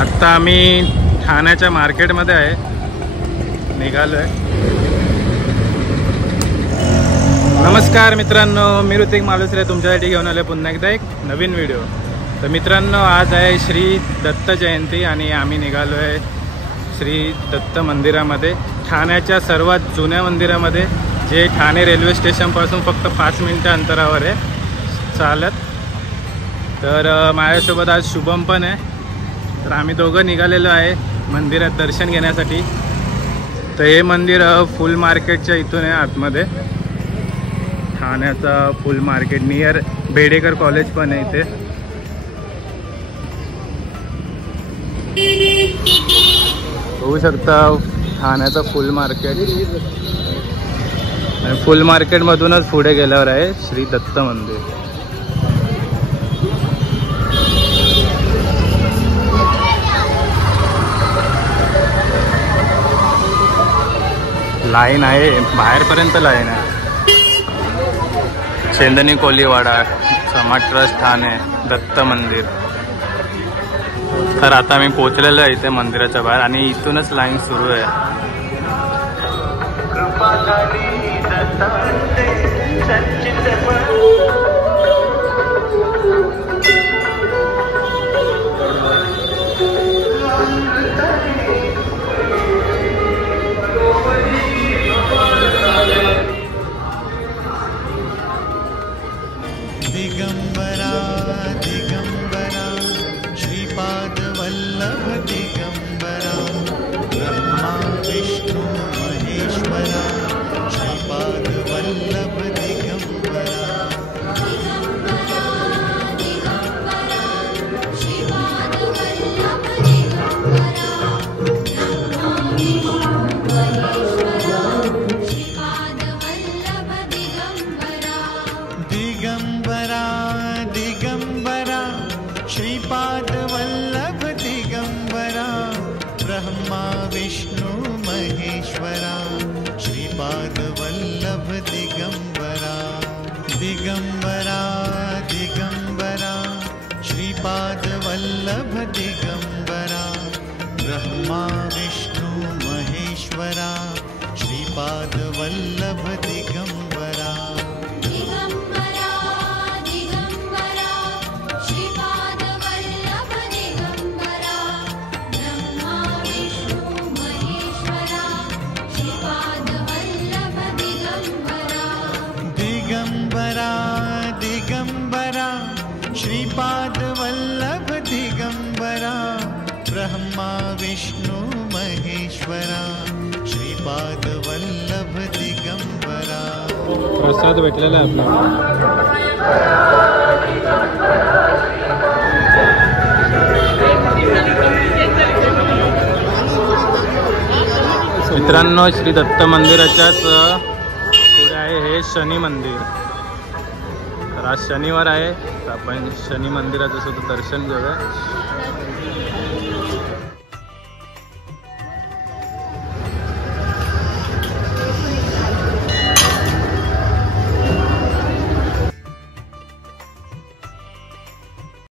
आत्ता आम्ही ठाण्याच्या मार्केटमध्ये आहे, निघालो आहे। नमस्कार मित्रांनो, मी ऋतिक मालुसरे तुमच्यासाठी घेऊन आले पुन्हा एकदा एक नवीन व्हिडिओ। तर मित्रांनो, आज आहे श्री दत्त जयंती आणि आम्ही निघालो आहे श्री दत्त मंदिरामध्ये, ठाण्याच्या सर्वात जुन्या मंदिरामध्ये, जे ठाणे रेल्वे स्टेशनपासून फक्त 5 मिनिटं अंतरावर आहे चालत। तर माझ्यासोबत आज शुभम पण आहे, तर आम्ही दोघं निघालेलो आहे मंदिरात दर्शन घेण्यासाठी। तर हे मंदिर फुल मार्केटच्या इथून आहे, आतमध्ये ठाण्याचा फुल मार्केट नियर बेडेकर कॉलेज पण आहे इथे। बघू शकता ठाण्याचा फुल मार्केट, आणि फुल मार्केटमधूनच पुढे गेल्यावर आहे श्री दत्त मंदिर। लाईन आहे, बाहेरपर्यंत लाईन आहे। चेंदनी कोलीवाडा, समाज ट्रस्ट ठाणे, दत्त मंदिर। तर आता मी पोहोचलेलो आहे इथे मंदिराच्या बाहेर आणि इथूनच लाईन सुरू आहे। दिगंबरा दिगंबरा श्रीपाद वल्लभ दिगंबरा ब्रह्मा विष्णु महेश्वरा श्रीपाद वल्लभ दिगंबरा। दिगंबरा दिगंबरा श्रीपाद वल्लभ दिगंबरा ब्रह्मा विष्णु महेश्वरा श्रीपाद वल्लभ दिगंबरा। दिगंबरा दिगंबरा श्रीपाद वल्लभ दिगंबरा ब्रह्मा विष्णु महेश्वरा श्रीपाद वल्लभ दिगंबरा। दिगंबरा दिगंबरा श्रीपाद वल्लभ दिगंबरा ब्रह्मा विष्णु महेश्वरा श्रीपाद वल्लभ दिगंबरा। प्रसाद भेटलेला आहे मित्रांनो। श्री दत्त मंदिराच्याच पुढे आहे हे शनी मंदिर। तर आज शनिवार आहे, तर आपण शनी मंदिराचं सुद्धा दर्शन घेऊया।